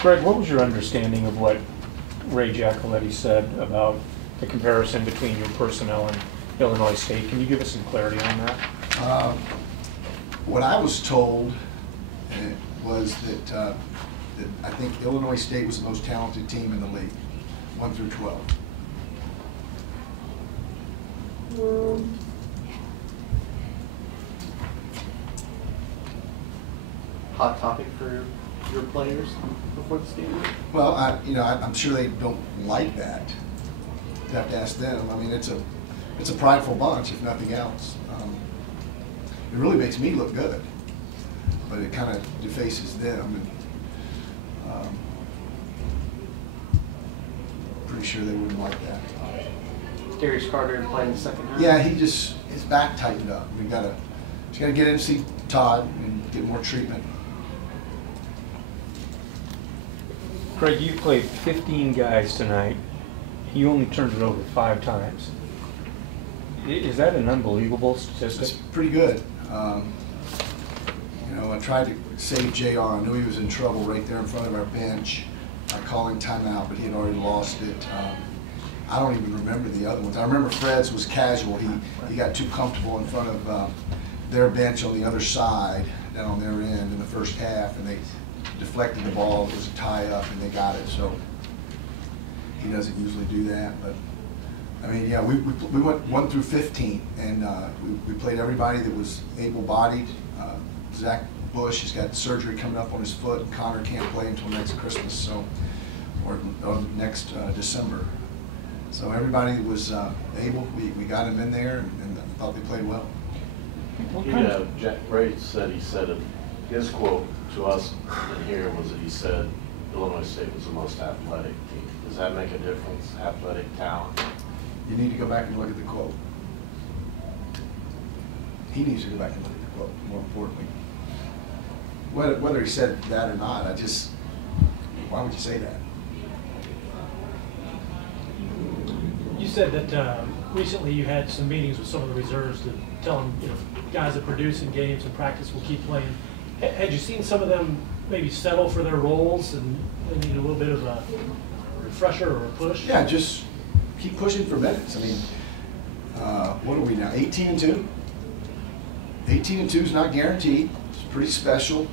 Gregg, what was your understanding of what Ray Giacoletti said about the comparison between your personnel and Illinois State? Can you give us some clarity on that? What I was told was that I think Illinois State was the most talented team in the league, 1 through 12. Hot topic for your players before the game? Well, I'm sure they don't like that. You have to ask them. I mean, it's a prideful bunch, if nothing else. It really makes me look good, but it kind of defaces them. And pretty sure they wouldn't like that. Darius Carter playing the second half? Yeah, his back tightened up. He's got to get in and see Todd and get more treatment. Gregg, you played 15 guys tonight. You only turned it over 5 times. Is that an unbelievable statistic? It's pretty good. I tried to save JR. I knew he was in trouble right there in front of our bench. I called him timeout, but he had already lost it. I don't even remember the other ones. I remember Fred's was casual. He got too comfortable in front of their bench on the other side, down on their end in the first half, and they deflected the ball. It was a tie-up, and they got it. So he doesn't usually do that. But I mean, yeah, we went 1 through 15, and we played everybody that was able-bodied. Zach Bush has got surgery coming up on his foot, and Connor can't play until next Christmas, so or next December. So everybody that was able, we got him in there, and I thought they played well. Jack Ray said his quote to us in here was that he said Illinois State was the most athletic team. Does that make a difference, athletic talent? You need to go back and look at the quote. He needs to go back and look at the quote, more importantly. Whether he said that or not, why would you say that? You said that recently you had some meetings with some of the reserves to tell them, guys that produce in games and practice will keep playing. Had you seen some of them maybe settle for their roles and they need a little bit of a refresher or a push? Yeah, just keep pushing for minutes. I mean, what are we now, 18-2? 18-2 is not guaranteed. It's pretty special.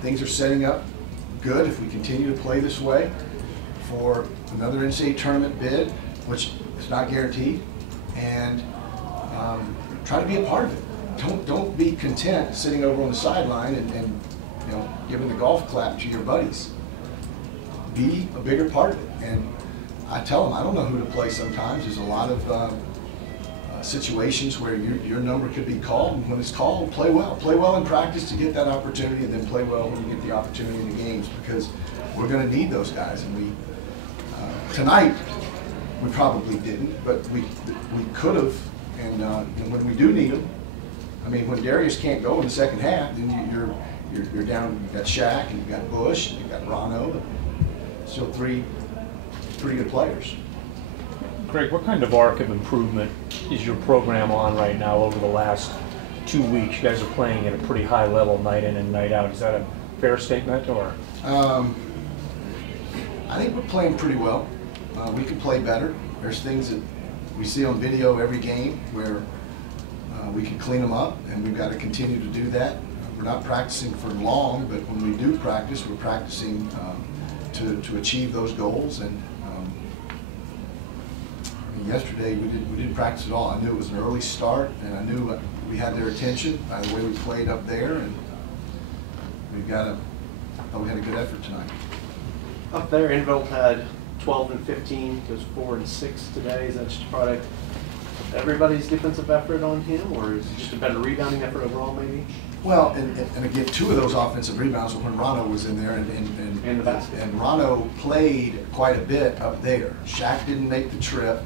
Things are setting up good if we continue to play this way for another NCAA tournament bid, which is not guaranteed, and try to be a part of it. Don't be content sitting over on the sideline and giving the golf clap to your buddies. Be a bigger part of it. And I tell them I don't know who to play sometimes. There's a lot of situations where your number could be called, and when it's called, play well. Play well in practice to get that opportunity, and then play well when you get the opportunity in the games, because we're going to need those guys. And tonight we probably didn't, but we could have. And when we do need them, I mean, when Darius can't go in the second half, then you're down. You've got Shaq, and you've got Bush, and you've got Rano, and still 3 pretty good players. Gregg, what kind of arc of improvement is your program on right now over the last 2 weeks? You guys are playing at a pretty high level night in and night out. Is that a fair statement, or? I think we're playing pretty well. We could play better. There's things that we see on video every game where we can clean them up, and we've got to continue to do that. We're not practicing for long, but when we do practice, we're practicing to achieve those goals. And yesterday we didn't practice at all. I knew it was an early start, and I knew we had their attention by the way we played up there, and we had a good effort tonight. Up there, Involt had 12 and 15, goes 4 and 6 today. Is that just a product of everybody's defensive effort on him, or is it just a better rebounding effort overall, maybe? Well, and again, 2 of those offensive rebounds were when Rano was in there, and the basket. And Rano played quite a bit up there. Shaq didn't make the trip.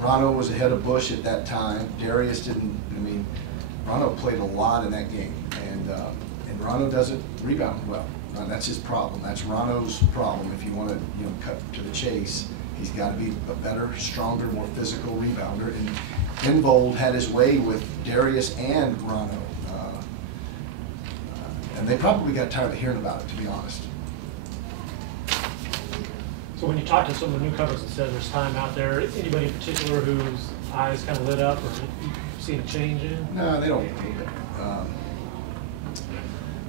Rano was ahead of Bush at that time. Darius didn't. I mean, Rano played a lot in that game, and Rano doesn't rebound well. That's his problem. That's Rano's problem. If you want to, cut to the chase, he's got to be a better, stronger, more physical rebounder. And Invold had his way with Darius and Rano, and they probably got tired of hearing about it, to be honest. So when you talk to some of the newcomers that said there's time out there, anybody in particular whose eyes kind of lit up or you've seen a change in? No, they don't.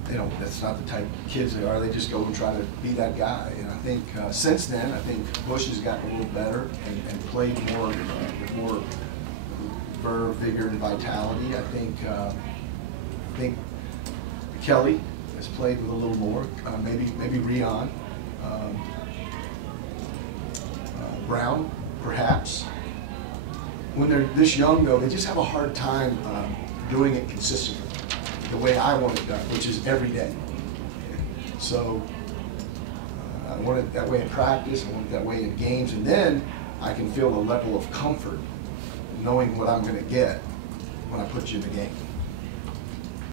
They don't. That's not the type of kids they are. They just go and try to be that guy. And I think since then, I think Bush has gotten a little better and played more with more verve, vigor, and vitality. I think Kelly has played with a little more. Maybe Rion. Brown, perhaps. When they're this young, though, they just have a hard time doing it consistently, the way I want it done, which is every day. So I want it that way in practice, I want it that way in games, and then I can feel a level of comfort knowing what I'm going to get when I put you in the game.